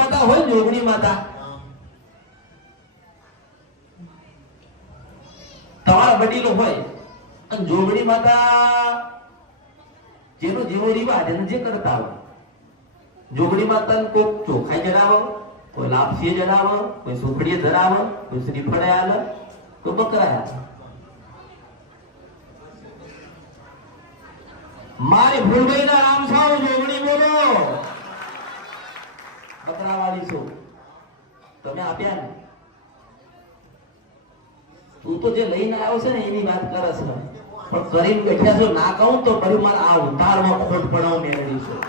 માતા હોય ને જોગણી માતા. તમારા વડીલો હોય અને જોગણી માતા જેનો જેવો રિવાજ એને જે કરતા હોય. જોગણી માતાને કોક ચોખાઈ જણાવો કોઈ લાપસીએ જણાવો કોઈ સુખડીએ ધરાવો, કોઈ શ્રીફળે આલે, કોઈ બકરા મારી ભૂલભાઈના રામ સાવ જોગણી બોલો. બકરાવાળી છો. તમે આપ્યા ને. તું તો જે લઈને આવ્યો છે ને એની વાત કરે છે. પણ કરીને બેઠા છો ના કહું તો ફરી મારા આ ઉતારમાં ખોટ પડાવ મેળવી છું.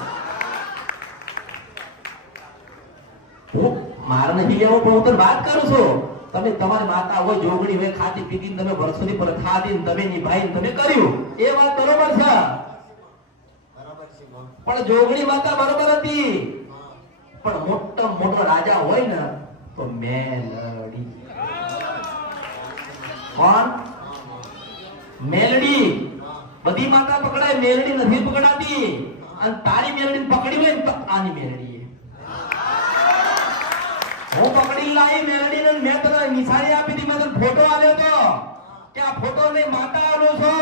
હું માર નથી લેવો પણ હું તો વાત કરું છું. તમે તમારી માતા હોય જોગણી હોય ખાતી પીતી તમે વર્ષોથી પર ખાધી તમે નિભાઈ તમે કર્યું. એ વાત બરોબર છે. પણ જોગણી માતા બરોબર હતી. પણ મોટો મોટો રાજા હોય ને તો મેલડી કોણ? મેલડી. બધી માતા પકડાય, મેલડી નથી પકડાતી. અને તારી મેલડી પકડી હોય ને આની મેલડી હું પકડી લાવી મેલડી ને મેં તને નિશાની આપી હતી, મેં તને ફોટો આવ્યો તો કે આ ફોટો ને માતા આવ્યો છો?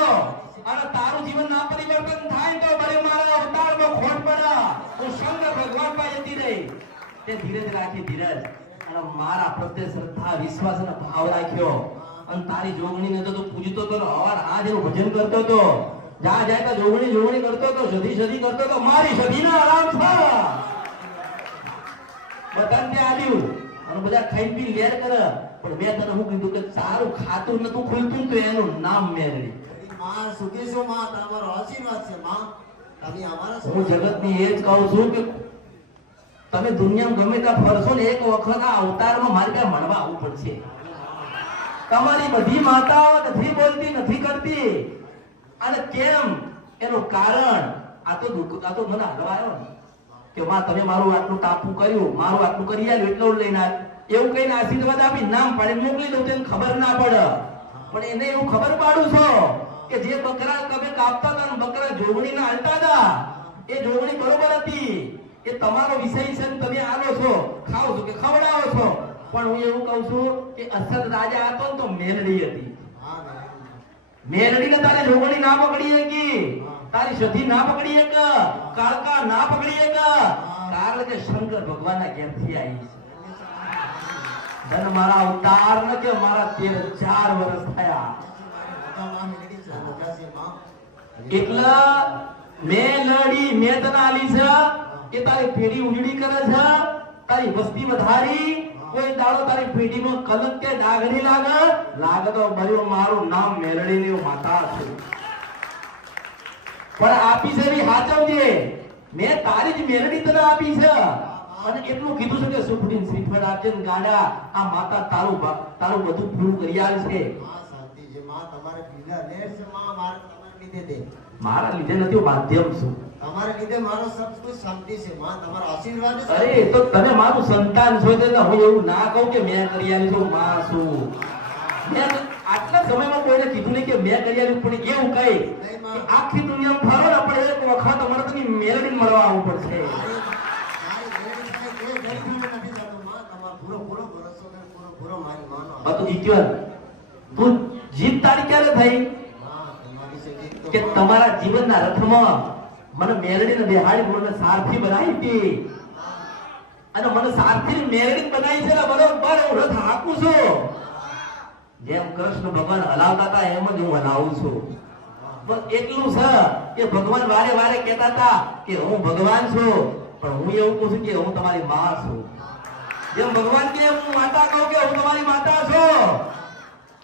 અને તારું જીવન ના પરિવર્તન થાય તો બરે મારા અવતારમાં ખોટ પડા, હું શંકર ભગવાન પાસે જતી તે ધીરજ રાખી, ધીરજ. અને મારા પ્રત્યે શ્રદ્ધા, વિશ્વાસ અને ભાવ રાખ્યો. અને તારી જોગણીને તો તું પૂજતો હતો ને અવાર આ જેવું ભજન કરતો તો જા જાય તો જોગણી જોગણી કરતો તો સધી સધી કરતો તો, મારી સધીના આરામ થા. બધાને તે આલ્યું અને બધા ખાઈ પી લેર કરે. પણ મેં તને હું કીધું કે સારું ખાતું નતું ખુલતું તો એનું નામ મેળવી. માં સુખી છો માં તમારો આશીર્વાદ છે માં. તમે અમારા હું જગતની એ જ કહું છું કે તમે દુનિયામાં ગમે ત્યાં ફરશો ને એક વખત આ અવતારમાં મારે ત્યાં મળવા આવવું પડશે. તમારી બધી માતાઓ નથી બોલતી નથી કરતી. અને કેમ? એનું કારણ? આ તો દુઃખ આ તો મને હલવાયો ને. કે માં તમે મારું આટલું ટાપું કર્યું મારું આટલું કરી આવ્યું એટલું લઈને. એવું કહીને આશીર્વાદ આપી નામ પાડી મોકલી દઉં તેને ખબર ના પડે. પણ એને એવું ખબર પાડું છો. કે જે બકરા તમે કાપતા હતા બકરા જોગણીને હાલતા હતા, એ જોગણી બરોબર હતી. એ તમારો વિષય છે તમે આલો છો ખાવ છો કે ખવડાવો છો. પણ હું એવું કહું છું કે અસલ રાજા હતો તો મેલડી હતી. હા ને તારે જોગણી ના પકડી શકી તારી સધી ના પકડી એક, કાળકા ના પકડી એક. કારણ કે શંકર ભગવાનના ઘેરથી આવી છે. ધન મારા અવતાર ને કે મારા તેર ચાર વર્ષ થયા. એટલે મેલડી મેં તને આલી છે કે તારી પેઢી ઉજળી કરે છે? તારી વસ્તી વધારી? કોઈ દાડો તારી પેઢીમાં કલંક કે ડાઘડી લાગે? લાગે તો મારું નામ મેલડીની માતા છે. પણ આપી છે એની હાચવજે. મેં તારી જ મેલડી તને આપી છે. અને એટલું કીધું છે કે સુપ્રીમ શ્રીફળ આપજે ને ગાડા. આ માતા તારું તારું બધું પૂરું કરી છે. માં માં, તમારે પીડા લેશમાં. લીધે દે મારા લીધે નથી હું માધ્યમ છું. તમારે લીધે મારો સબ કુછ શાંતિ છે માં તમારો આશીર્વાદ જ અરે તો તમે મારું સંતાન છો એટલે હું એવું ના કહું કે મેં કરી આલી છું માં છું. મેં આટલા સમયમાં કોઈને કીધું નહીં કે મેં કરી આલ્યું પણ એવું કહે આખી દુનિયામાં ફરો ને પણ એક વખત અમારે મેલડી મળવા આવવું પડશે. તો તું જીત તારી ક્યારે થઈ? તો કે. તમારા જીવનના રથમાં મને મેલડીને બિહાડી મને સારથી બનાવી હતી અને મને સારથી મેલડી બનાવી છે બરોબર હું રથ હાકું છું. જેમ કૃષ્ણ ભગવાન હલાવતા હતા, એમ જ હું હલાવું છું. બસ એટલું છે કે ભગવાન વારે વારે કહેતા હતા કે હું ભગવાન છું, પણ હું એવું કહું છું કે હું તમારી માં છું. જેમ ભગવાન કે, હું માતા કહું કે હું તમારી માતા છું.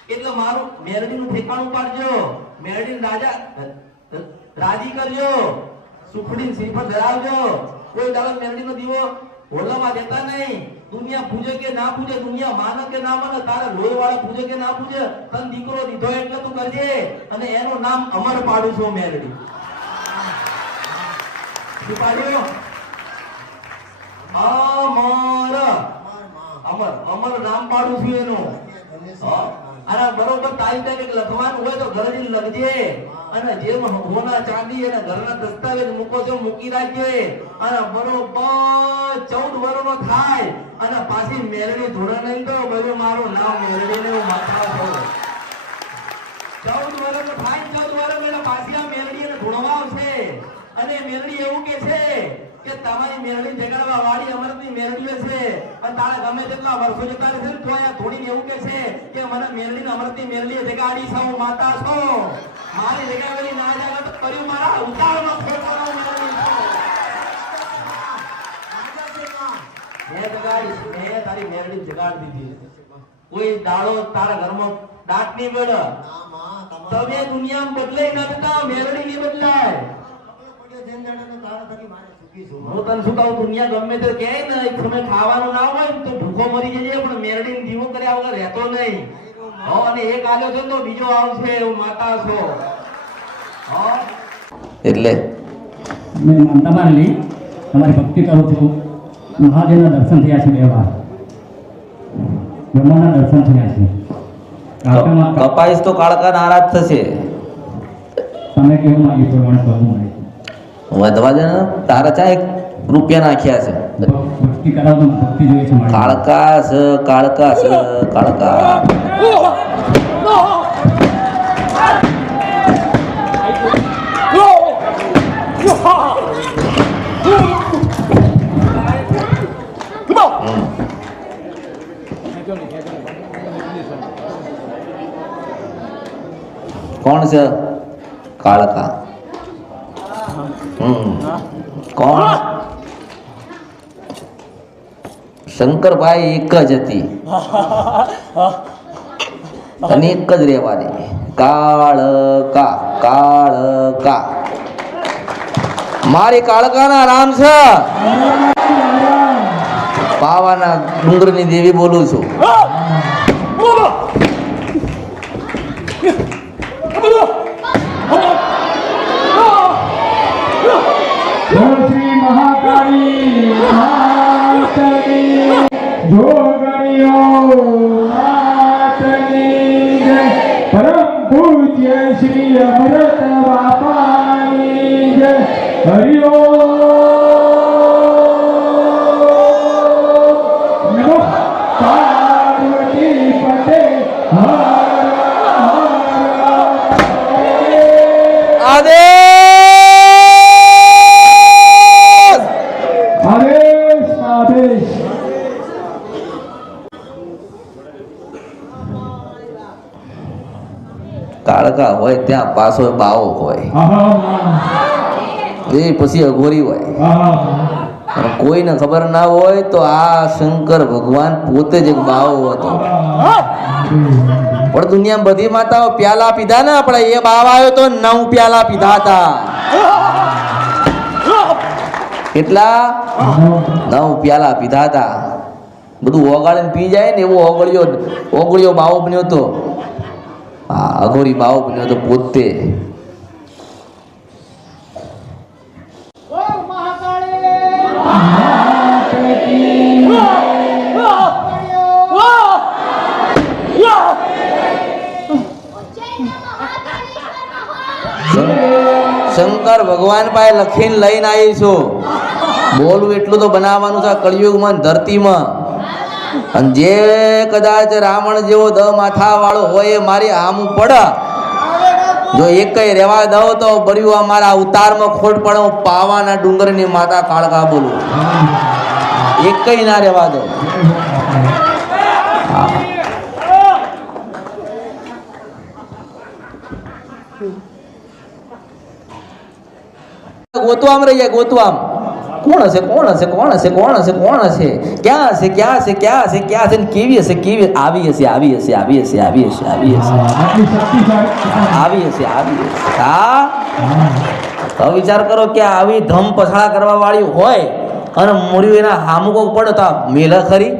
એટલે મારું મેરડીનું ઠેકાણું પાડજો. મેરડી રાજા રાજી કરજો. સુખડી શ્રીફળ ધરાવજો. કોઈ દાડો મેરડીનો દીવો હોલામાં જતા નહીં. દુનિયા પૂજે કે ના પૂજે દુનિયા માને કે ના માને તારે લોહી વાળા પૂજે કે ના પૂજે તન દીકરો દીધો એટલે તું કરજે. અને એનું નામ અમર પાડું છું મેરડી. શું પાડ્યું? અમર. અમર અમર. નામ પાડું છું એનું. હા. અને બરોબર તારીખ લખવાનું હોય તો ઘરેથી લખજે. અને જે હોના ચાંદી અને ઘરના દસ્તાવેજ મૂકો છો, મૂકી રાખજે. અને બરોબર ચૌદ વર્ષનો થાય. અને પાછી મેળવી ધોરણ નહીં તો બધું મારું નામ મેળવી ને હું માથા છો ચૌદ વર્ષનો થાય ચૌદ વર્ષ એટલે પાછી આ મેળવી એને ધૂણવા આવશે અને મેળવી એવું કે છે કે તમારી મેળવી જગાડવા વાળી અમરતની મેળવી છે. પણ તારા ગમે તેટલા વર્ષો જતા રહેશે તો આ ધોણીને એવું કે છે કે મને મેરડી અમરતની મેળવી જગાડી છો, માતા છો. મારી જગાવેલી ના જાગે કર્યું મારા ઉતારનો ખોટાનો મેળવી છો? મેં જગાડી મેં તારી મેળવી જગાડી દીધી કોઈ દાડો તારા ઘરમાં દાંત નહીં પડે. તમે દુનિયામાં બદલાઈ ના મેળવી નહીં બદલાય. જેમ જાણે તારા થકી મારે. હું તને શું કહું દુનિયા ગમે તે કહે ને તમે ખાવાનું ના હોય તો ભૂખો મરી જજે પણ મેરડી જીવો કર્યા વગર રહેતો નહીં. હો અને એક આવ્યો છે તો બીજો આવશે એવું માતા છો. હો? એટલે? મેં માનતા માનેલી તમારી ભક્તિ કરું છું. મહાદેવના દર્શન થયા છે બે વાર. બ્રહ્માના દર્શન થયા છે. કપાઈશ તો કાળકા નારાજ થશે. તમે કેવું માંગ્યું પ્રમાણે કરવું મળે વધવા દે ને તારા ચા એક રૂપિયા નાખ્યા છે ભક્તિ કરાવો તો ભક્તિ જોઈએ છે મારી કાળકા છે કાળકા છે કાળકા કોણ છે કાળકા હમ કોણ? શંકરભાઈ એક જ હતી. અને એક જ રહેવાની. કાળકા કાળકા મારી કાળકાના નામ છે. પાવાના ડુંગરની દેવી બોલું છું. જોગણીઓ માતની જય. પરમ પૂજ્ય શ્રી અમૃત બાપાની જય. હરિઓ ત્યાં પાછો બાવો હોય. એ પછી અઘોરી હોય. કોઈને ખબર ના હોય તો આ શંકર ભગવાન પોતે જ એક બાવો હતો. પણ દુનિયા બધી માતાઓ પ્યાલા પીધા ને આપણે. એ બાવ આવ્યો તો નવ પ્યાલા પીધા હતા. કેટલા? નવ પ્યાલા પીધા હતા. બધું ઓગાળીને પી જાય ને એવો ઓગળ્યો ઓગળ્યો બાવો બન્યો તો. હા અઘોરી બાવો બન્યો તો પોતે. શંકર ભગવાન પાસે લખીને લઈને આવી છું બોલવું એટલું તો બનાવવાનું છે કળિયુગમાં ધરતીમાં. અને જે કદાચ રાવણ જેવો દ માથા વાળો હોય એ મારી આમું પડે. જો એક રેવા દઉં તો બર્યું અમારા મારા ઉતારમાં ખોટ પડે હું પાવાના ડુંગરની માતા કાળકા બોલું. એક ના રેવા દો ગોતવામ રહી જાય ગોતવામ. કોણ હશે કોણ હશે કોણ હશે કોણ હશે કોણ હશે? ક્યાં હશે ક્યાં હશે ક્યાં હશે ક્યાં હશે કેવી હશે કેવી આવી હશે આવી હશે આવી હશે આવી હશે આવી હશે. આવી હશે આવી હશે. હા? તો વિચાર કરો કે આવી ધમ પછાડા કરવા વાળી હોય અને મૂળ્યું એના હામુકો પડે તો મેલ ખરી.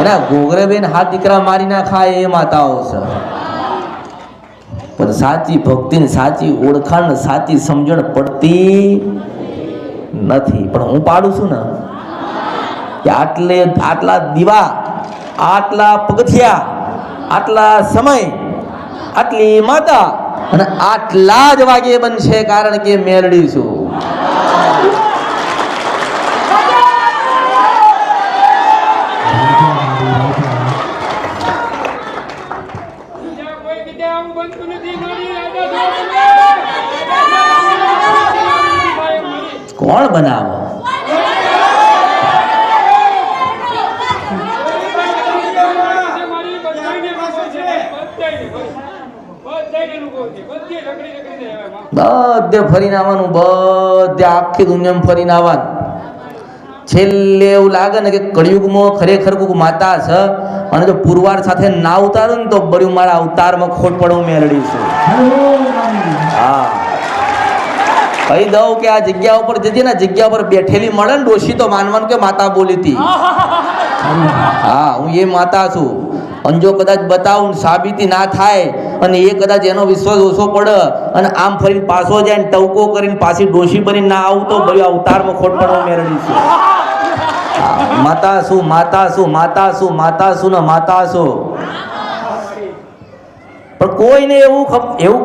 એના ગોગરે બેન હાથ દીકરા મારી ના ખાય એ માતાઓ છે. પણ સાચી ભક્તિ ને સાચી ઓળખાણ ને સાચી સમજણ પડતી નથી. પણ હું પાડું છું ને, કે આટલે આટલા દીવા, આટલા પગથિયા, આટલા સમય, આટલી માતા અને આટલા જ વાગે બનશે કારણ કે મેળડી છું. કોણ બનાવો? બધી ફરીને આવવાનું બધે આખી દુનિયામાં ફરીને આવવાનું. છેલ્લે એવું લાગે ને કે કળિયુગમાં ખરેખર કોઈક માતા છે અને જો પુરવાર સાથે ના ઉતારું ને તો બળ્યું મારા અવતારમાં ખોટ પડવું મેળવી છે હા. કહી દઉં કે આ જગ્યા ઉપર જતી ને જગ્યા ઉપર બેઠેલી મળે ને ડોશી તો માનવાનું કે માતા બોલી હતી. હા હું એ માતા છું. અને જો કદાચ બતાવું ને સાબિતી ના થાય અને એ કદાચ એનો વિશ્વાસ ઓછો પડે અને આમ ફરીને પાછો જાય ને ટવકો કરીને પાછી ડોશી બનીને ના આવું તો ભાઈ અવતારમાં ખોટ પડવા મેળવી છું. માતા શું માતા શું માતા શું માતા શું ને માતા શું પણ કોઈને એવું ખબર એવું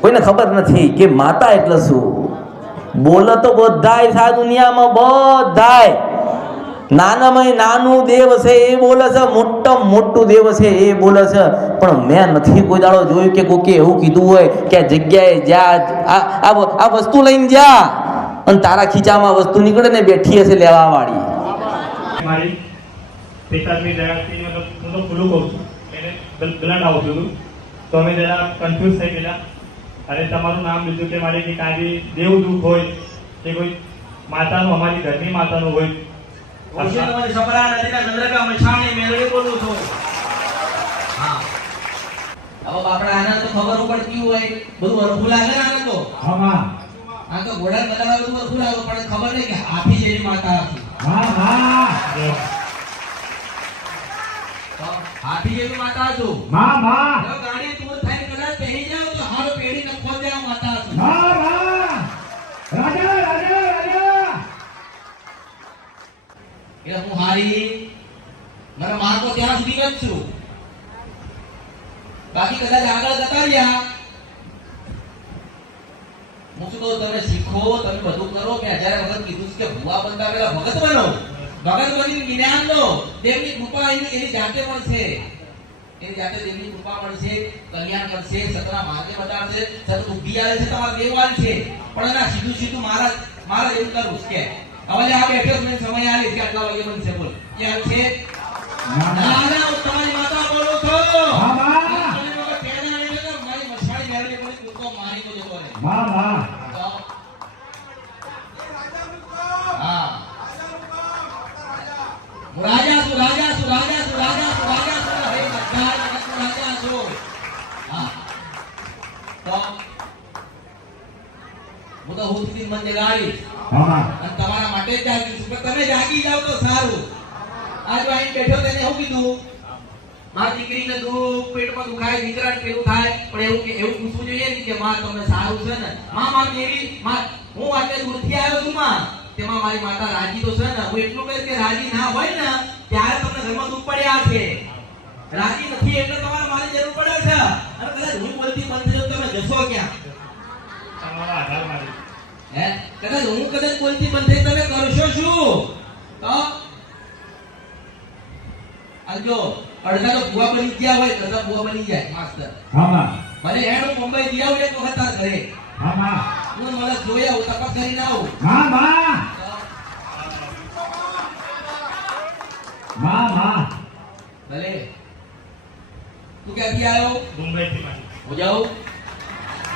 કોઈને ખબર નથી કે માતા એટલે શું? બોલે તો બધાય સા દુનિયામાં બધાય. નાનામાં નાનું દેવ છે, એ બોલે છે, મોટા મોટું દેવ છે, એ બોલે છે. પણ મેં નથી કોઈ દાડો જોયું કે કોકે એવું કીધું હોય કે આ જગ્યાએ જા, આ વસ્તુ લઈને જા. અને તારા ખીચામાં વસ્તુ નીકળે ને બેઠી હશે લેવા વાળી મારી પિતાની મતલબ હું તો ખુલ્લું કહું છું. એને બ્લડ આવું છું. તો અમે જરા કન્ફ્યુઝ થઈ ગયેલા. અને તમારું નામ લીધું કે મારે કે કાંઈ બી દેવ દુઃખ હોય કે કોઈ માતાનું અમારી ઘરની માતાનું હોય. હવે બાપડા આને તો ખબર પડતી બધું અરખું લાગે ને આને તો? હા આ તો ઘોડા બધા બધું અરખું લાગે પણ ખબર નહીં કે હાથી જેવી માતા હતી. હા હા. હાથી જેવી માતા માં માં જો ગાડી દૂર થઈને કદાચ પહેરી જાવ તો હારો પેઢી નખો દે માતા છું માં માં રાજા રાજા રાજા હું મને મારતો ત્યાં સુધી જ છું. બાકી કદાચ આગળ જતા રહ્યા. હું શું તમે શીખો, તમે બધું કરો કે હજારે વખત કીધું છે કે ભૂવા બનતા પેલા ભગત બનો. ભગત બની જ્ઞાન લો. દેવની કૃપા એની એની જાતે મળશે એની જાતે દેવની કૃપા મળશે કલ્યાણ કરશે સતરા માર્ગે બતાવશે સત ઊભી આવે છે. તમારા દેવાલ છે. પણ એના સીધું સીધું મારા મારા એવું કરવું કે હવે આ બેઠો મને સમય આલે કે આટલા વાગે બનશે બોલ. ક્યાં છે? ના ના. હું તમારી માતા બોલું છો. હા, માં. તમે લોકો પહેલા નહીં તો મારી મછાડી મેળવી બોલી કૂદકો તો જતો રહે માં માં તો હા. હું રાજા છું રાજા છું રાજા છું રાજા છું રાજા છું. હે બધા રાજા છું. હા. તો? હું તો હું સુધી મન હા માં અને તમારા માટે જ જાગી છું પણ તમે જાગી જાવ તો સારું. આ અહીં બેઠો તેને એવું કીધું? મારી દીકરીને દુઃખ પેટમાં દુખાય દીકરાને પેલું થાય. પણ એવું કે એવું પૂછવું જોઈએ ને કે માં તમને સારું છે ને? માં માં હું આટલે દૂરથી આવ્યો છું માં. તેમાં મારી માતા રાજી તો છે ને? હું એટલું કહીશ કે રાજી ના હોય ને ત્યારે તમને ઘરમાં દુઃખ પડ્યા છે. રાજી નથી એટલે તમારે મારી જરૂર પડે છે. અને કદાચ હું બોલતી બંધ થઈ તમે જશો ક્યાં? તમારો આધાર મારી હે? કદાચ હું કદાચ કોઈથી બંધ થઈ તમે કરશો શું? તો આજો અડધા તો ભૂવા બની ગયા હોય અડધા ભૂવા બની જાય માસ્ટર હા માં. હેડ મુંબઈ ગયા હોય એક વખત ઘરે. હા હું મને જોયા હું તપાસ કરીને આવું. ભલે. તું ક્યાંથી આવ્યો? મુંબઈ થી હું જાઉં?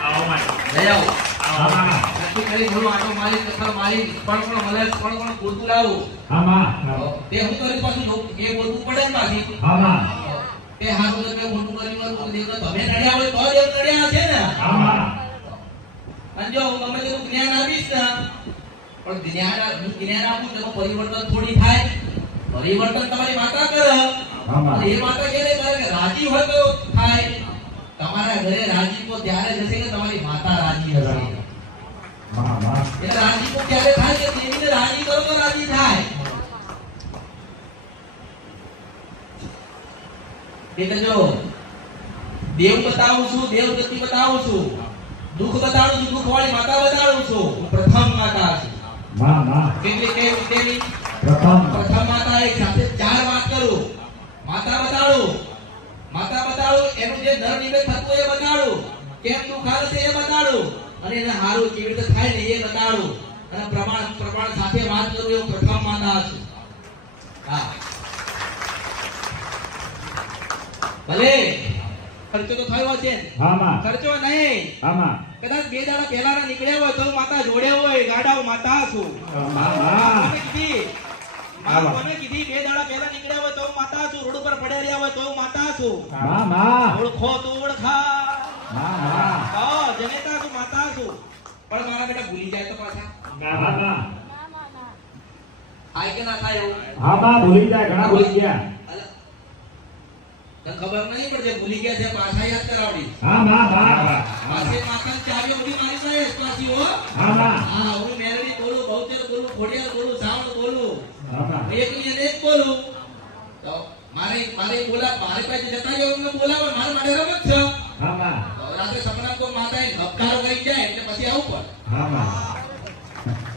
આવો મારી જઈ આવું. હા નક્કી ખાલી ઘણું આટો મારી તથા મારી પણ પણ મળે પણ પણ ગોતું લાવો. હા માં તે હું કરી પાછું? એ બોલવું પડે પાછી હા માં તે હારું તો મેં મોટું કરી મારું દેવ તમે નડ્યા હોય તો દેવ નડ્યા છે ને. હા માં અને જો હું ગમે તેટલું જ્ઞાન આપીશ ને પણ જ્ઞાન હું જ્ઞાન આપું તેમાં પરિવર્તન થોડી થાય. પરિવર્તન તમારી માતા કરે. હા માં એ માતા ક્યારે કરે? કે રાજી હોય તો થાય. તમારા ઘરે રાજીપો ત્યારે જશે કે તમારી માતા રાજી હશે? બતાડું છું દુઃખ વાળી ચાર વાત કરું માતા બતાડું માતા બતાડું, એનું જે દર નિવેદ થતું એ બતાડું, કેમ દુઃખ આવે છે એ બતાડું. અને એને હારું કેવી રીતે થાય ને એ બતાડો. અને પ્રમાણ પ્રમાણ સાથે વાત કરું એવું પ્રથમ માતા છું. હા. ભલે. ખર્ચો તો થયો ને? ખર્ચો નહીં. હા કદાચ બે દાડા પહેલા નીકળ્યા હોય તો માતા જોડે હોય ગાડાઓ માતા છું. કીધી? કીધી? બે દાડા પહેલા નીકળ્યા હોય તો માતા છું. રોડ ઉપર પડ્યા રહ્યા હોય તો માતા છું. માં માં ઓળખો તો ઓળખા. માં માં હા જનેતા છું માતા છું પણ મારા બેટા ભૂલી જાય તો પાછા. હા માં થાય કે ના થાય એવું? હા માં ભૂલી જાય ઘણા ભૂલી ગયા. તને ખબર નહીં પડશે ભૂલી ગયા છે પાછા યાદ કરાવડી. હા માં માં પાસે માતા ચાવીઓ બધી મારી પાસે પાછી હો. હા માં હા હું મેલડી બોલું બહુચર બોલું ખોડિયાર બોલું સાવણ બોલું. હા એકની અને એક બોલું. તો મારે મારે બોલા મારી પાસે જતા રહ્યો એમને બોલાવે મારે મારે રમત છે. હા માં તો રાત્રે સપના કો માતા ધબકારો ગઈ જાય એટલે પછી આવું પડે હા માં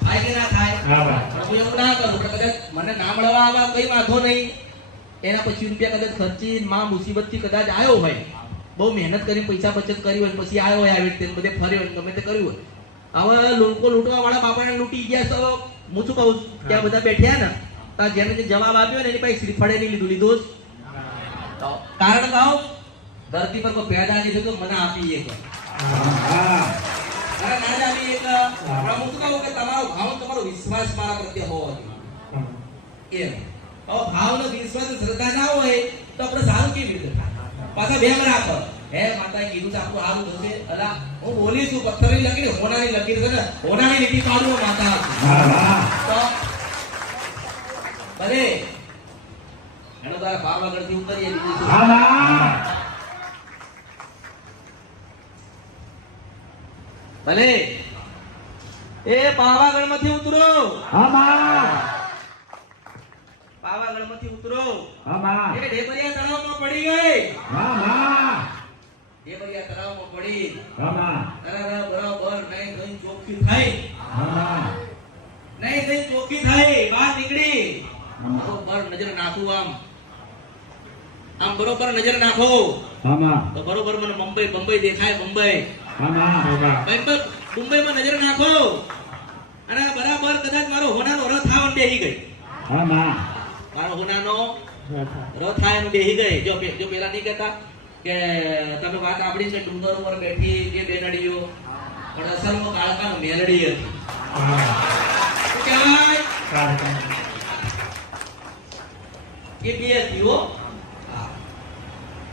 થાય કે ના થાય? હા માં પ્રભુ એવું ના કરું કે કદાચ મને ના મળવા આવા કઈ વાંધો નહીં. એના પછી રૂપિયા કદાચ ખર્ચી માં મુસીબતથી કદાચ આવ્યો હોય. બહુ મહેનત કરી પૈસા બચત કરી હોય પછી આવ્યો હોય આવી રીતે બધે ફર્યો હોય ગમે તે કર્યું હોય. હવે લોકો લૂંટવા વાળા બાપાને લૂંટી ગયા તો હું શું કહું ત્યાં બધા બેઠ્યા ને ત્યાં જેને જે જવાબ આપ્યો ને એની પાસે શ્રીફળે નહીં લીધું લીધું કારણ કહો ધરતી પર કોઈ પેદા નહીં થતો મને આપી એક. અરે ના જ આપી એક. હું કહું કે તમારો ભાવ તમારો વિશ્વાસ મારા પ્રત્યે હોવો જોઈએ. એમ. હવે ભાવનો વિશ્વાસ શ્રદ્ધા ના હોય તો આપણે સારું કેવી રીતે પાછા બેમ રાખો હે માતા કીધું છે આપણું સારું થશે. અલા હું બોલી છું પથ્થરની લકીર હોનાની લકીર છે ને હોનાની લીટી પાડું માતા. તો ભલે. એનો તારા ભાવ આગળથી ઉતરીએ બીજું ભલે. એ પાવાગઢમાંથી ઉતરો. હા માં. ઉતરો. એ ઢેબરિયા તળાવમાં પડી ગઈ. ઢેબરિયા તળાવમાં પડી. હા બરાબર બરાબર નહીં થઈ ચોખ્ખી થઈ. નહીં થઈ ચોખ્ખી થઈ. બહાર નીકળી. બરોબર નજર નાખું આમ. આમ બરોબર નજર નાખો. તો બરોબર મને મુંબઈ બંબઈ દેખાય મુંબઈ. માં મુંબઈમાં નજર નાખો અને બરાબર કદાચ મારો હોનાનો રથ આવન બેહી ગઈ હા માં મારો હોનાનો રથ આયન બેહી ગઈ જો પેલા નહીં કે તમે વાત આપણી છે ડુંગર ઉપર બેઠી જે બેનડીઓ પણ અસલમાં કાળકાનો મેલડી હતી બે હતી.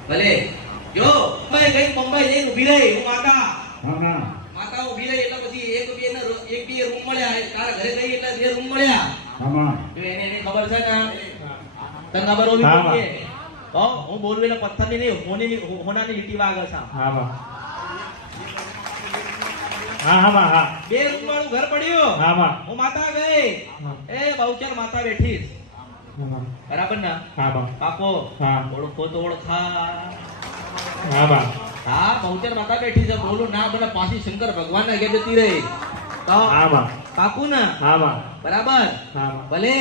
ભલે જો મેં ગઈ મુંબઈ જઈને ઊભી રહી હું માતા. હા હા. માતા ઊભી રહી એટલે પછી એક બે ને એક બે રૂમ મળ્યા. તારા ઘરે ગઈ એટલે બે રૂમ મળ્યા. હા એને એને ખબર છે ને તને ખબર હોવી જોઈએ હો. હું બોલું એટલે પથ્થરની નહીં હોની હોનાની લીટી વાગે છે. હા હા. હા હા હા. બે રૂમ વાળું ઘર પડ્યું. હા હા. હું માતા ગઈ. એ બહુચર માતા બેઠી. બરાબર ને? હા કાકો હા. ઓળખો તો ઓળખા. હા બા. હા બહુચર માતા બેઠી છે. બોલું ના બોલે પાછી શંકર ભગવાન ના જતી રહી. તો હા માં કાકુ ને હા માં બરાબર. હા ભલે.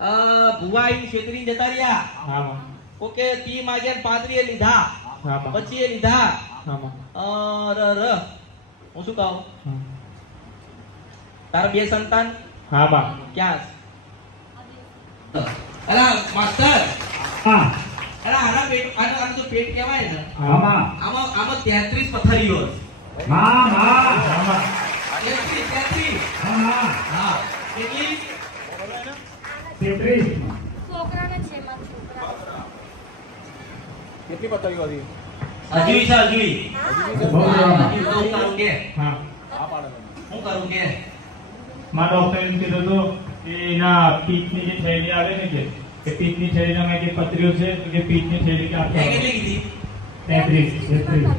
અ, ભુવા ઈ છેતરી જતા રહ્યા. હા માં ઓકે તી માગ્યા પાદરીએ લીધા. હા માં પછી એ લીધા. હા ર ર. હું શું કહું? તારા બે સંતાન? હા બા. ક્યાં? અલા માસ્ટર હા. અલા આના પેટ આના આનું તો પેટ કહેવાય ને. હા આમાં આમાં 33 પથ્થરીઓ છે. માં માં હા. માં 33 33 હા. હા કેટલી? તેત્રીસ. છોકરાને છે છોકરા. હું કરું કે? હા. હું કરું કે? માં ડોક્ટર એમ કીધું તો કે એના પીઠની જે થેલી આવે ને કે કે પીઠની થેલીમાં મેં કે પતરીઓ છે તો કે પીઠની થેલી કે એ કેટલી કીધી તેત્રીસ તેત્રીસ.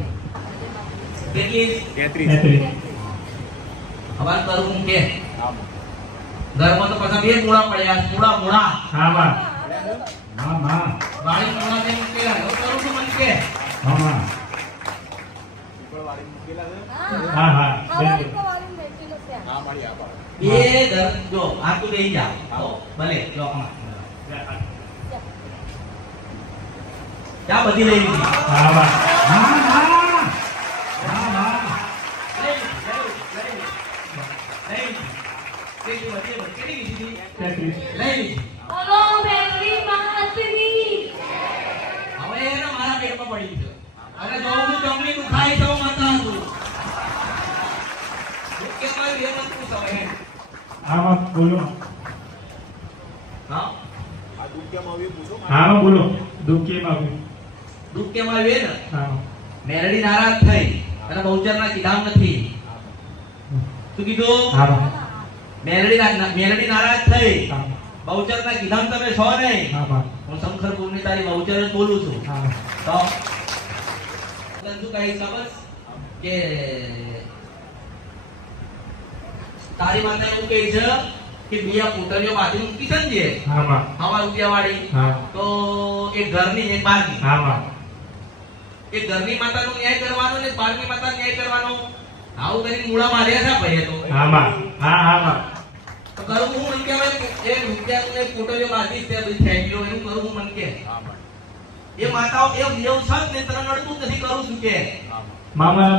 કેટલી? 33 હવાર કરું કે? ઘરમાં તો પાછા બે મૂળા પડ્યા મૂળા મૂળા. હા માં હા માં વાળી મૂળા ને કે હવે કરું તો મને કે? હા માં હા, હા. એ દર જો આ તું લઈ જા. તો ભલે જો જા બધી લઈ લીધી? હા હું જમણી દુખાય તો માતા હતું કે મારી એ વસ્તુ સવાય આમાં બોલો હા આમાં બોલો દુઃખ કેમ આવ્યું દુઃખ કેમ આવ્યું ને? હા મેરડી નારાજ થઈ અને બહુચરના કીધામ નથી. શું કીધું? હા મેરડી ના- નારાજ થઈ. બહુચરના કીધામ તમે છો નહીં. હું શંકર તારી બહુચર જ બોલું છું. હા તો શું કહીશ કે તારી માતા એવું કહે છે કે બીજા પોટલીઓ બાંધી મૂકી છે ને જે? હા બા. હવા રૂપિયા વાળી તો એ ઘરની એક બારની એ ઘરની માતાનો ન્યાય કરવાનો ને બારની માતા ન્યાય કરવાનો? આવું કરી મૂળા માર્યા છે ભાઈ તો. હા બા. હા હા તો કરું હું મને કહેવાય એ રૂપિયા ને પોટલીઓ બાંધી તે બધી થેલીઓ એનું કરું હું મન કે. એ માતાઓ એ એવું છે ને તને નડતું નથી કરું છું કે. મામા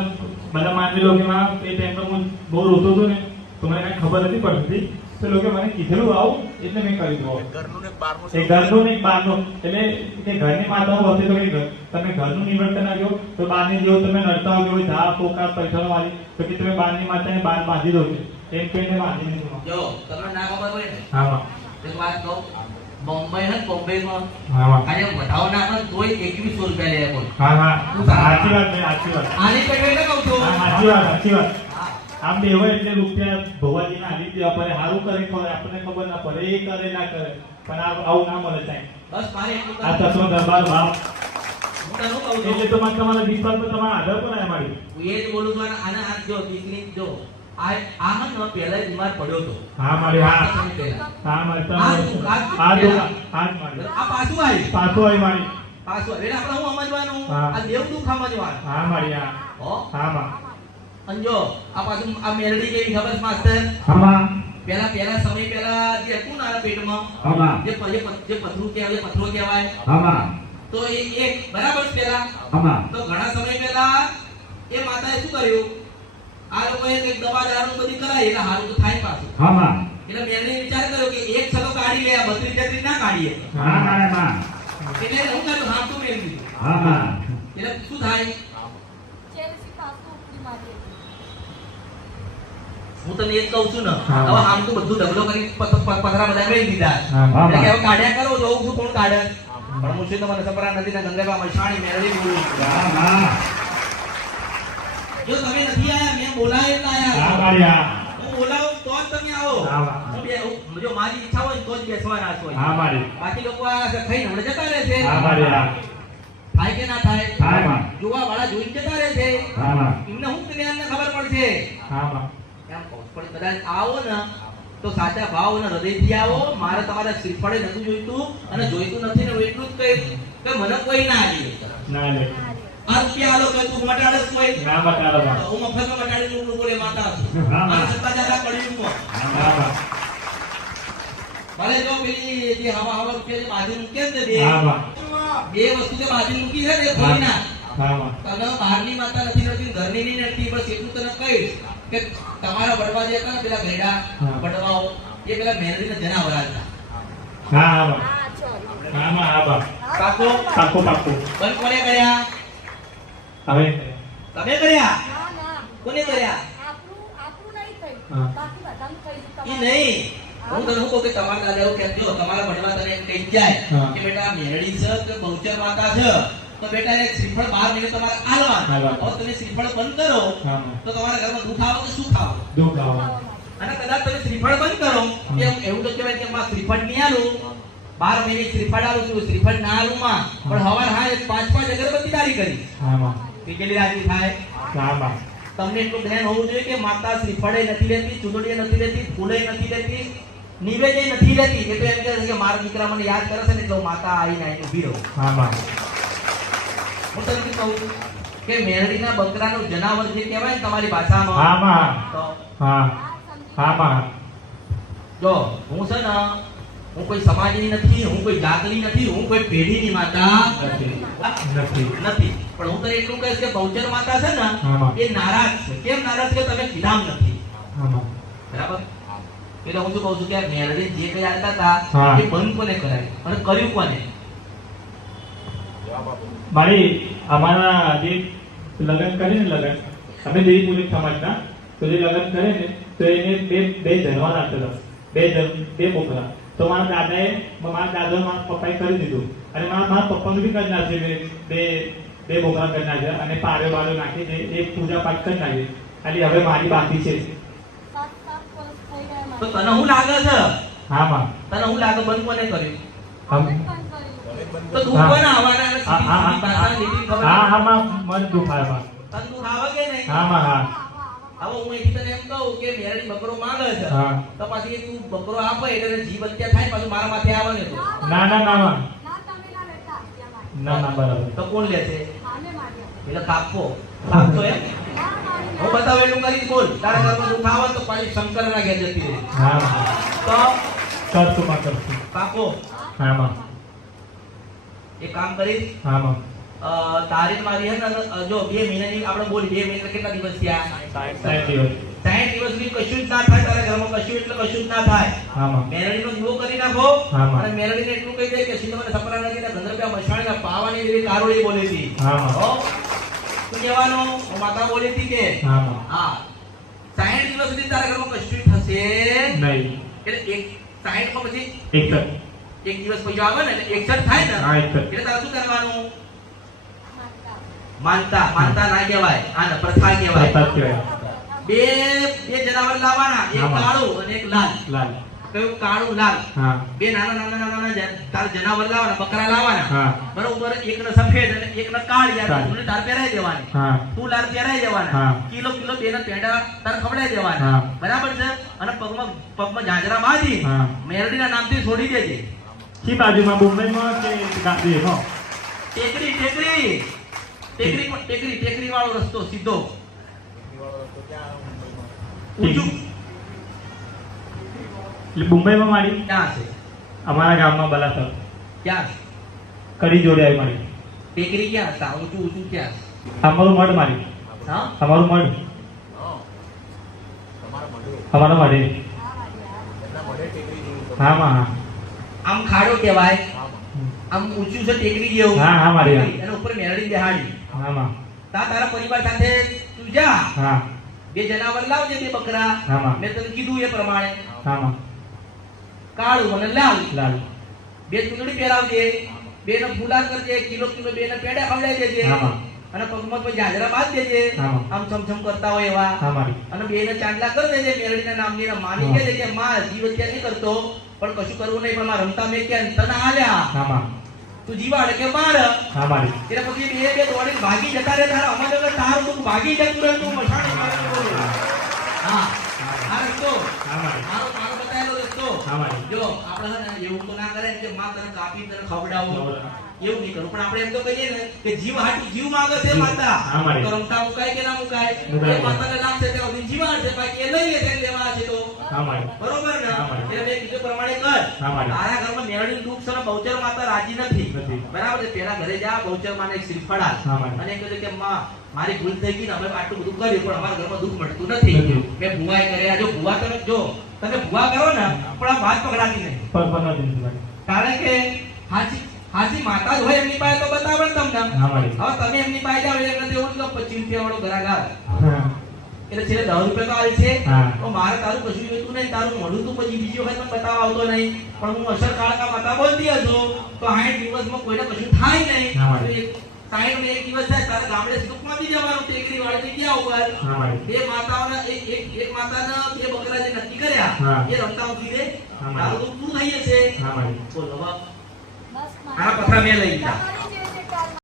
બધા માની લો કે માં એ ટાઈમ તો હું બહુ રોતો હતો ને તો મને કઈ ખબર નથી પડતી. તો લોકો મને કીધેલું આવું. એટલે મેં કરી દઉં એ ઘરનું ને બહારનું એટલે કે ઘરની માતાઓ હતી તો કે તમે ઘરનું નિવર્તન આવ્યો તો બહારની જેવું તમે નડતા હોય ધા પોકા પૈસાનો વાળી તો કે તમે બહારની માતાને બહાર બાંધી દો છો. એમ કહીને બાંધી દીધું જો તમને ના ખબર હોય ને? હા એક વાત કહું. બોમ્બે હે ને બોમ્બેમાં હા આજે વધાવો ના પણ તોય 2100 રૂપિયા લે બોલ હા હા. સાચી વાત સાચી વાત. આની પેમેન્ટ કહું છું. સાચી વાત સાચી વાત. હા. બે હોય એટલે રૂપિયા ભગવાનજીને આલી દેવા પડે સારું કરે ખબર આપણને ખબર ના પડે એ કરે ના કરે. પણ આ આવું ના મળે સાહેબ. બસ મારે એટલું આ કહું. દરબાર ભાવ હું તને શું કહું છું? એટલે તમારે તમારા વિશ્વાસ પર તમારા આધાર પર આવ્યા મારી. હું એ જ બોલું છું આને આ જો દીકરી જો આ આ હે પહેલા બીમાર પડ્યો હતો. હા મારી હા. હા મારી આ આ આ મારી. આ પાછું આવી. પાછું આવી મારી. પાછું એટલે આપણે હું સમજવાનું. આ દેવ દુઃખ સમજવાનું. હા મારી હા? હા માં. અને જો આ પાછું આ મેલડી કેવી ખબર માસ્તર? હા પેલા પહેલા સમય પેલા જે હતું ને પેટમાં હા જે જે જે પથરું કહેવાય જે પથરો કહેવાય હા તો એ એક બરાબર છે પેલા હા તો ઘણા સમય પેલા એ માતાએ શું કર્યું? આ લોકોએ એક દવા દારૂ બધી કરાય એટલે હારું તો થાય પાછું. હા એટલે મેલડી વિચાર કર્યો કે એક છલો કાઢી લે આ બત્રીસ તેત્રીસ ના કાઢીએ. હા હા એટલે હું કર્યું? હાથ તો મેળવી હા એટલે શું થાય ચેલ્સી પાછું ઉપડી મારી હતી. હું તને એ જ કહું છું ને હવે આમ તો બધું ઢગલો કરી પથરા બધા મેળવી દીધા. એટલે કે હવે કાઢ્યા કરો જોઉં છું કોણ કાઢે? પણ હું છું તમને સપરા નથી ને ગંગા મસાણી મેળવી બોલું જો તમે નથી આયા મેં બોલાય એટલે આયા. હું બોલાવું તો જ તમે આવો. હા, બે- જો મારી ઈચ્છા હોય તો જ બેસવાના છો. હા મારી બાકી લોકો આ ખાઈને હમણાં જતા રહે છે. હા મારી થાય કે ના થાય? જોવા વાળા જોઈને જતા રહે છે. એમને હું જ્ઞાનને ખબર પડશે. હા. પણ કદાચ આવો ને તો સાચા ભાવ અને હૃદયથી આવો. મારે તમારા શ્રીફળે નથી જોઈતું અને જોઈતું નથી ને હું એટલું જ કહીશ કે મને કોઈ ના આવી ના લે આ રૂપિયા તું મટાડે કોઈ? ના બતાડો હું મફતમાં મટાડી દઉં બોલે માતા. હા, હા. સત્તા જરા કળિયુગમાં. હા ભલે જો પેલી જે હવા હવા રૂપિયા જે મૂકે છે બે. બે વસ્તુ જે બાંધી મૂકી છે ને તને બહારની માતા નથી ઘરની નહીં નડતી બસ એટલું તને કહીશ. કે તમારા વડવા જે હતા પેલા ગેડા વડવાઓ એ પેલા મેરડીના જનાવર હતા. હા હા હા, માં હા માં કાકો? પાકું પાકું બંધ કોને કર્યા? હવે? તમે કર્યા? ના, ના. કોને કર્યા? આપણું- આપણું નહીં થયું. હા. તને કહું કે તમારા દાદા એવું કે તમારા ભણવા તને કહી જાય કે બેટા મેરડી છે કે બહુચર માતા છે? તો બેટા એ શ્રીફળ બહાર નીકળે તમારે આલવા. હવે તમે શ્રીફળ બંધ કરો તો તમારા ઘરમાં દુખ આવો કે સુખ આવો દુખ આવો. અને કદાચ તમે શ્રીફળ બંધ કરો કે એવું તો કહેવાય કે માં શ્રીફળ નહીં આલું. બાર મહિને શ્રીફળ આલું છું શ્રીફળ ના આલું માં. પણ હવાર હા પાંચ પાંચ અગરબત્તી તારી કરી. તે કેટલી રાજી થાય. તમને એટલું ધ્યાન હોવું જોઈએ કે માતા શ્રીફળે નથી લેતી ચૂંદડીએ નથી લેતી ફૂલે નથી લેતી નિવેદે નથી લેતી. એટલે એમ કે મારા દીકરા મને યાદ કરે છે ને એટલે માતા આવીને આવીને ઊભી રહું. હા હું તમને કહું છું? કે મેરડીના બકરાનું જનાવર જે કહેવાય તમારી ભાષામાં હા માં હા. હા માં જો હું છે ને હું કોઈ સમાજની નથી હું કોઈ જાતની નથી હું કોઈ પેઢીની માતા નથી. પણ હું તો એટલું કહીશ કે બહુચર માતા છે ને. એ નારાજ છે. કેમ નારાજ? કે તમે કીધામ નથી. બરાબર? એટલે હું શું કહું છું કે મેરડી જે કઈ આવતા હતા. એ બંધ કોને કરાય અને કર્યું કોને? મારી અમારા જે લગ્ન કરે ને લગ્ન અમે દેવી પૂજક સમાજના તો જે લગ્ન કરે ને તો એને બે બે જનવા નાખેલા બે બે પોખરા તો મારા દાદાએ મારા દાદા મારા પપ્પાએ કરી દીધું. અને મારા મારા પપ્પાનું બી કરી નાખ્યું બે બે બોકરા કરી નાખ્યા. અને પાડ્યો બાળ્યો નાખી દે એક પૂજા પાઠ કરી નાખી. ખાલી હવે મારી બાકી છે. તો તને હું લાગે છે? હા માં. તને હું લાગે બંધ કોને કર્યું હમ. અમે પણ કર્યું. તો તું આવવાના અને હા હા સીધી સીધી ભાષા લીધી ખબર હા હા માં મન દુખાયમાં તને તું કે નહીં? હા માં હા. હવે હું અહીંથી તને એમ કહું કે મેરડી બકરો માંગે છે તો પછી તું બકરો આપે એટલે જીવ હત્યા થાય પાછું મારા માથે આવે ને ના ના ના ના ના. ના ના બરાબર. તો કોણ લે છે? એટલે કાપવો કાપતો એમ? ના હું બતાવું કરી બોલ. તારા ઘરમાં દુઃખ તો પાછી શંકરના ઘેર જતી રહે. હા તો માં કાપો. હા માં એક કામ કરીશ. હા માં તારીખ મારી હે ને જો બે મહિનાની આપણે બોલી બે મહિના કેટલા દિવસ થયા? સાહેબ દિવસ. સાઠ દિવસ સુધી કશું જ ના થાય તારા ઘરમાં કશું એટલે કશું જ ના થાય. હા માં મેરડીનો દીવો કરી નાખો. હા, માં. અને મેરડીને એટલું કહી દે કે સિંધવને સપના નથી ને ગંધર્વ્યા મશાણીના પાવાની એવી કારોડી બોલી હતી. હા, માં. કહેવાનું? હું માતા બોલી હતી કે? હા માં હા. સાઠ દિવસ સુધી તારા ઘરમાં કશું જ થશે. નહીં. એટલે એક સાઠમાં પછી એક એક દિવસ પછી આવે ને એકસઠ થાય ને એટલે તારે શું કરવાનું? માનતા. માનતા. ના કહેવાય. આને પ્રથા કહેવાય. બે બે જનાવર લાવવાના. એક કાળું અને એક લાલ. લાલ. કયું? કાળું લાલ. બે નાના નાના નાના નાના તારે જનાવર લાવવાના બકરા લાવવાના. હા. બરોબર? એક ને સફેદ અને એક ને કાળિયા કાળી. તું તાર પહેરાઈ દેવાની. હા. તું લાલ પહેરાઈ દેવાના. હા. કિલો કિલો બે ને પેંડા તારે ખવડાઈ દેવાના. હા. બરાબર છે? અને પગમાં પગમાં જાજરા બાંધી હા. મેરડીના નામથી છોડી દેજે. શી બાજુમાં મુંબઈમાં કે ગાંધીમાં ટેકરી ટેકરી ટેકરી ટેકરી ટેકરી વાળો રસ્તો સીધો મુંબઈમાં મારી ક્યાં છે અમારા ગામમાં બલાસર ક્યાં છે? કડી જોડે આવી મારી ટેકરી ક્યાં હતા ઊંચું ઊંચું ક્યાં અમારું મઢ મારી હા અમારું મઢ અમારા મઢે હા માં હા આમ ખાડો કહેવાય. આમ ઊંચું છે ટેકરી જેવું. હા, હા, મારી. એના ઉપર મેરડી બેહાડી. હા માં તા તારા પરિવાર સાથે તું જા. હા. બે જનાવર લાવજે બે બકરા. હા, માં. મેં તને કીધું એ પ્રમાણે. હા માં કાળું અને લાલ. લાલ. બે ચૂંદડી પહેરાવજે. બે ને ફૂલા કરજે. કિલો કિલો બે ને પેડા ખવડાવી દેજે. હા, માં. અને પગમાં કોઈ જાજરા બાંધ દેજે. આમ છમછમ કરતા હોય એવા. અને બે ને ચાંદલા કરી દેજે. મેરડીના નામની માની કે માં જીવ અત્યારે કરતો. પણ કશું કરવું નહીં પણ મારા રમતા મેં ક્યાં તને આલ્યા હા તું જીવાડે કે માર? મારી એટલે પછી બે બે દોડી ભાગી જતા રે તારા અમારે તો તારું તું ભાગી જતું રહે તું મસાણી. હા. આ રસ્તો. હા મારી મારો બતાયેલો રસ્તો. મારી જો આપણે એવું તો ના કરે કે માં તને કાપી તને ખવડાવું. એવું નહીં કરું. પણ આપણે એમ તો કહીએ ને કે જીવ હાટી જીવ માંગે છે માતા. તો રમતા મુકાય કે ના મુકાય? માતાને નામ છે સુધી જીવાડ છે બાકી એ લઈ લે છે લેવા છે તો હા મારી બરોબર ને? મારી. એટલે મેં કીધું પ્રમાણે કર. તારા ઘરમાં મેરડી દુઃખ છે બહુચર માતા રાજી નથી. નથી. બરાબર છે? પેલા ઘરે જા બહુચર માને એક શ્રીફળ આલ. અને કીધું કે માં મારી ભૂલ થઈ ગઈ ને અમે આટલું બધું કર્યું પણ અમારા ઘરમાં દુઃખ મળતું નથી. મેં ભુવાએ કર્યા જો ભુવા તમે જો. તમે ભુવા કરો ને પણ આ વાત પકડાતી નહીં. કારણ કે હાચી હાજી માતા જ હોય એમની પાસે તો બતાવે તમને. હવે તમે એમની પાસે જાવ એટલે એવું જ પચીસ વાળો હા. એટલે છેલ્લે દસ રૂપિયા તો આવે છે. તો મારે તારું કશું જોઈતું નહીં તારું મળું તું પછી બીજી વખત પણ બતાવવા આવતો નહીં. પણ હું અસર કાળકા માતા બોલતી હતો તો સાઠ દિવસમાં કોઈને કશું થાય નહીં. સાઠ ને એક દિવસ થાય તારે ગામડે સુખમાંથી જવાનું ટેકરી વાળી જગ્યા ઉપર. બે માતાઓના એક એક એક માતાના બે બકરા જે નક્કી કર્યા એ રમતા ઉઠી રે. તારું તો પૂરું થઈ જશે. બોલો આ પથરા મેં લઈ લીધા. તમારી